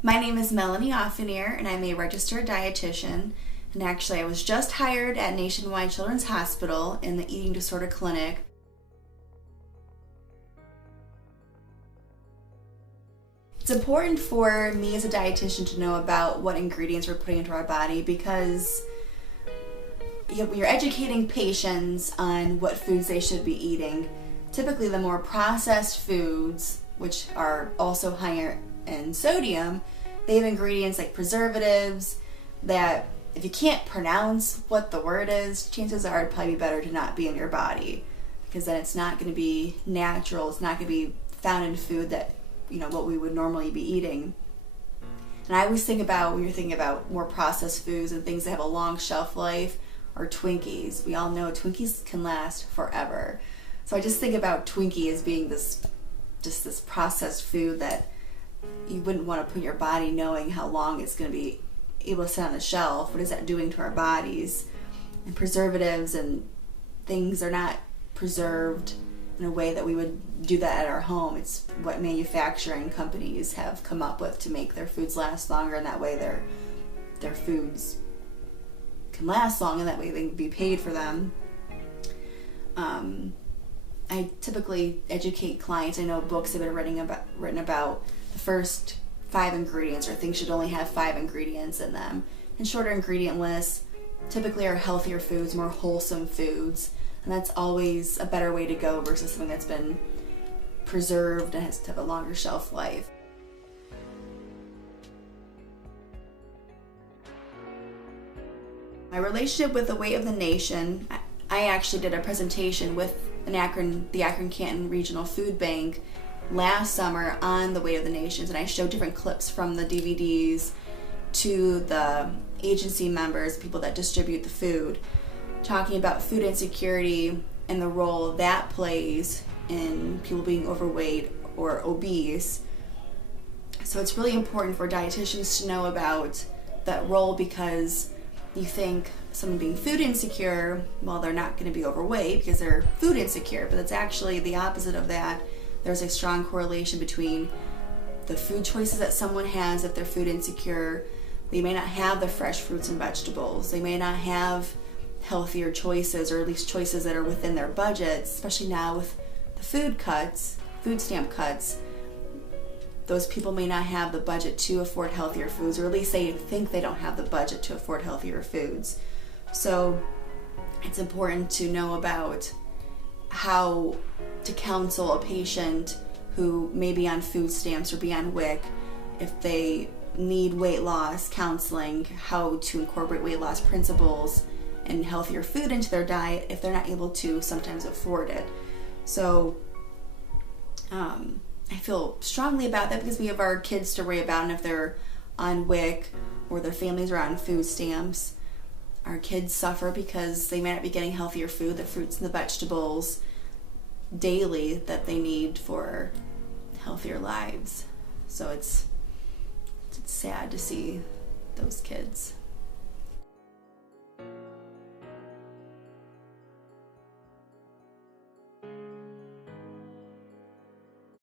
My name is Melanie Interview, and I'm a registered dietitian. And actually, I was just hired at Nationwide Children's Hospital in the eating disorder clinic. It's important for me as a dietitian to know about what ingredients we're putting into our body because you're educating patients on what foods they should be eating. Typically, the more processed foods, which are also higher in sodium, they have ingredients like preservatives that if you can't pronounce what the word is, chances are it'd probably be better to not be in your body because then it's not going to be natural. It's not going to be found in food that, what we would normally be eating. And I always think about, when you're thinking about more processed foods and things that have a long shelf life, or Twinkies. We all know Twinkies can last forever. So I just think about Twinkie as being this processed food that you wouldn't want to put in your body knowing how long it's going to be able to sit on the shelf. What is that doing to our bodies? And preservatives and things are not preserved in a way that we would do that at our home. It's what manufacturing companies have come up with to make their foods last longer, and that way their foods can last long, and that way they can be paid for them. I typically educate clients. I know books have been written about the first 5 ingredients, or things should only have 5 ingredients in them. And shorter ingredient lists typically are healthier foods, more wholesome foods, and that's always a better way to go versus something that's been preserved and has to have a longer shelf life. My relationship with the Weight of the Nation, I actually did a presentation with the Akron Canton Regional Food Bank last summer on the Weight of the Nations, and I showed different clips from the DVDs to the agency members, people that distribute the food, talking about food insecurity and the role that plays in people being overweight or obese. So it's really important for dietitians to know about that role, because you think someone being food insecure, well, they're not going to be overweight because they're food insecure, but it's actually the opposite of that. There's a strong correlation between the food choices that someone has. If they're food insecure, they may not have the fresh fruits and vegetables. They may not have healthier choices, or at least choices that are within their budgets, especially now with the food stamp cuts. Those people may not have the budget to afford healthier foods, or at least they think they don't have the budget to afford healthier foods. So it's important to know about how to counsel a patient who may be on food stamps or be on WIC if they need weight loss counseling, how to incorporate weight loss principles and healthier food into their diet if they're not able to sometimes afford it. So I feel strongly about that because we have our kids to worry about, and if they're on WIC or their families are on food stamps, our kids suffer because they may not be getting healthier food, the fruits and the vegetables daily that they need for healthier lives. So it's sad to see those kids.